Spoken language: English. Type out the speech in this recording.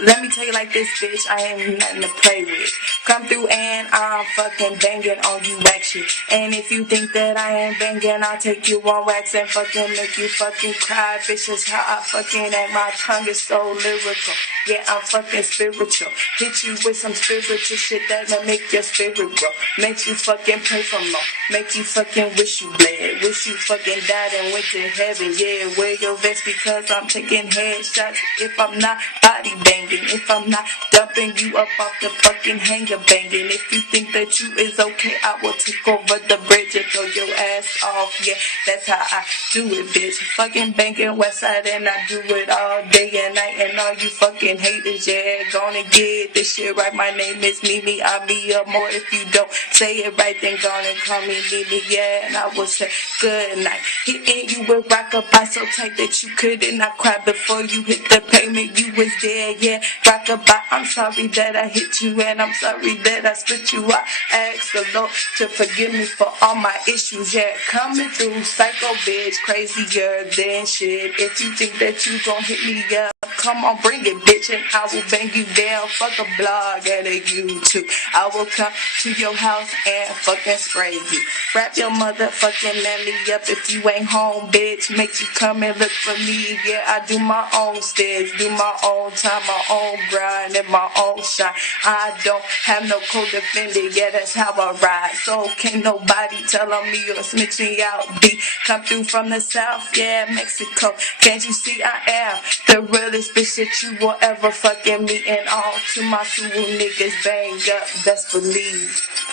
Let me tell you like this, bitch, I ain't nothing to play with. Come through and I'm fucking banging on you wax shit. And if you think that I ain't banging, I'll take you on wax and fucking make you fucking cry. Bitch, is how I fucking act. My tongue is so lyrical. Yeah, I'm fucking spiritual. Hit you with some spiritual shit that'll make your spirit grow. Makes you fucking pray for more. Make you fucking wish you bled. Wish you fucking died and went to heaven. Yeah, wear your vest because I'm taking headshots. If I'm not body banging, if I'm not dumping you up off the fucking hanger banging. If you think that you is okay, I will take over the bridge and throw your ass off. Yeah, that's how I do it, bitch. Fucking banging Westside and I do it all day and night. And all you fucking haters, yeah, gonna get this shit right. My name is Mimi. I'll be up more if you don't say it right. Then gonna call me Mimi, yeah, and I will say good night. Hitting you with rockabye so tight that you couldn't not cry before you hit the pavement. You was there, yeah, rockabye. I'm sorry that I hit you and I'm sorry that I split you. I ask the Lord to forgive me for all my issues, yeah. Coming through, psycho bitch, crazier than shit. If you think that you gon' hit me up, come on, bring it, bitch, and I will bang you down. Fuck a blog and a YouTube. I will come to your house and fucking spray you. Wrap your motherfucking nanny up if you ain't home, bitch. Make you come and look for me. Yeah, I do my own steps, do my own time, my own grind, and my own shine. I don't have no co-defendant, yeah, that's how I ride. So can't nobody tell on me or snitch me out. B, come through from the south, yeah, Mexico. Can't you see I am the realest bitch that you will ever fucking meet? And all to my Suwu niggas, bang up, best believe.